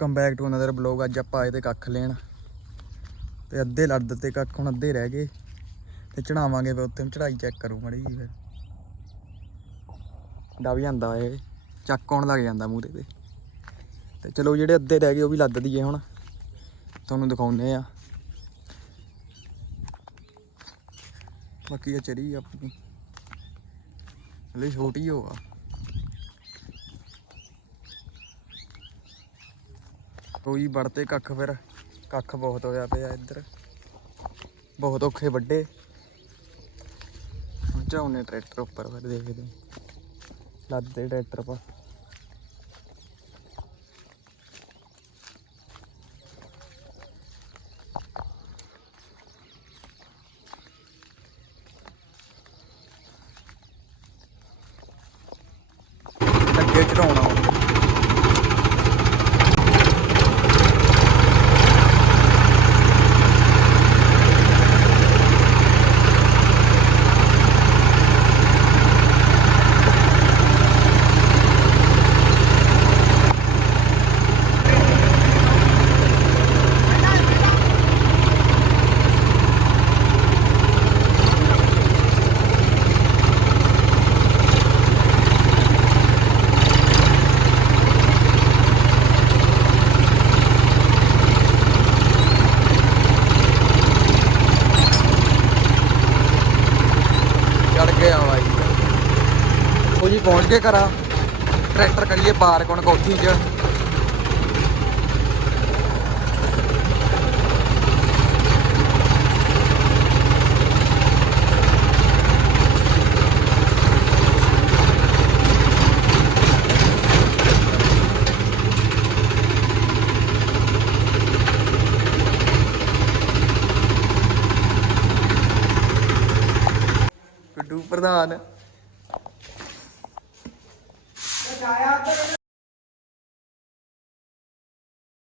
Welcome back to another blog ਅੱਜ ਆਪਾਂ ਆਏ ਤੇ ਕੱਖ ਲੈਣ। ਤੇ ਅੱਧੇ ਲੱਦ ਤੇ ਕੱਖ ਹੁਣ ਅੱਧੇ ਰਹਿ ਗਏ। ਤੇ ਚੜਾਵਾਂਗੇ ਫਿਰ ਉੱਥੇ, ਚੜਾਈ ਚੈੱਕ ਕਰੂ ਮੜੀ ਜੀ ਫਿਰ। ਡੱਬ ਜਾਂਦਾ ਇਹ। ਚੱਕ ਆਉਣ ਲੱਗ ਜਾਂਦਾ ਮੂਹਰੇ ਤੇ ਤੇ। ਚਲੋ ਜਿਹੜੇ ਅੱਧੇ ਰਹਿ ਗਏ, ਉਹ ਵੀ ਲੱਦ ਦਈਏ ਹੁਣ। ਤੁਹਾਨੂੰ ਦਿਖਾਉਨੇ ਆ ਬਾਕੀ ਇਹ ਚਰੀ ਆਪਣੀ। ਹਲੇ ਛੋਟੀ ਹੋ ਕੋਈ ਵੜਤੇ ਕੱਖ ਫਿਰ ਕੱਖ ਬਹੁਤ ਹੋਇਆ ਪਿਆ ਇੱਧਰ ਬਹੁਤ ਔਖੇ ਵੱਡੇ ਹੁਣ ਝਾਉਨੇ ਟਰੈਕਟਰ ਉੱਪਰ ਫਿਰ ਦੇਖਦੇ ਹਾਂ। ਲੱਦਦੇ ਟਰੈਕਟਰ ਪਾ ਅੱਗੇ ਚੜਾਉਣਾ ਉਹ ਜੀ ਪਹੁੰਚ ਗਏ ਘਰਾਂ। ਟਰੈਕਟਰ ਕਰੀਏ ਪਾਰਕ ਹੁਣ ਕੋਠੀ 'ਚ। ਪ੍ਰਧਾਨ ਗੁੱਡੂ ਪ੍ਰਧਾਨ